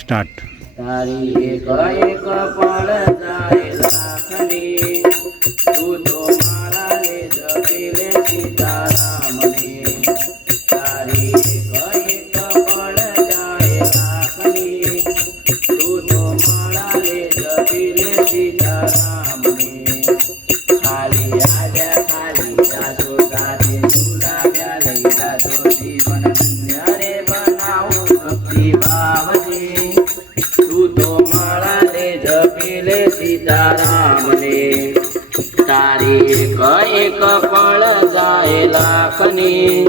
Start एक एक पळ जाय लाखनी तू तो माराने जपिले सीतारामने तारी एक एक पळ जाय लाखनी तू तो माराने जपिले सीतारामने खाली आल्या खाली जातो जाते तुला द्याले जातो जीवन धन्य रे बनाऊ भक्ती भावने લે સીતારામને તારીખ એક પળ જાય લાખની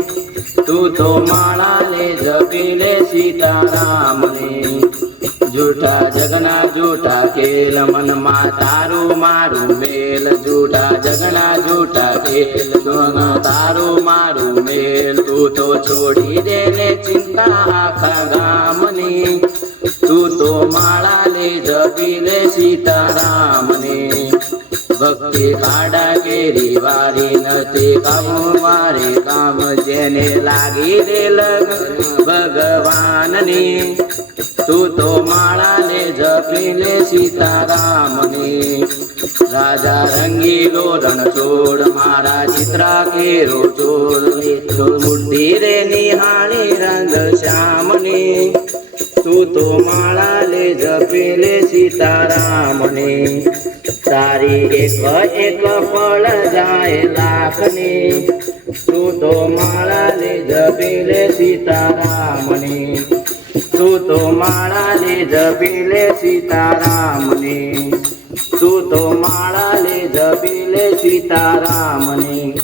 તું તો માળા લે જપીલે સીતારામને જૂઠા જગના જૂઠા કેલ મનમાં તારું મારું મેલ જૂઠા જગના જૂઠા કેલ તારું મારું મેલ તું તો છોડી દે ને ચિંતા આખા ગામની તું તો માળા पिले सीतारामने भक्ती काढा केरी वारी नती काम मारे काम जेने लागी दे लग भगवानने. तू तो माळाने जपिले सीतारामने. राजा रंगी लोरण चोड मारा चित्रा केरो चोड मूर्ती रे निहाळी रंग श्यामने. तू तो माळाले जपिले सीतारामने. तारी एक एक फळ जाय लाखने. तू तो माळाले जपिले सीतारामने. तू तो माळाले जपिले सीतारामने. तू तो माळाले जपिले सीतारामने.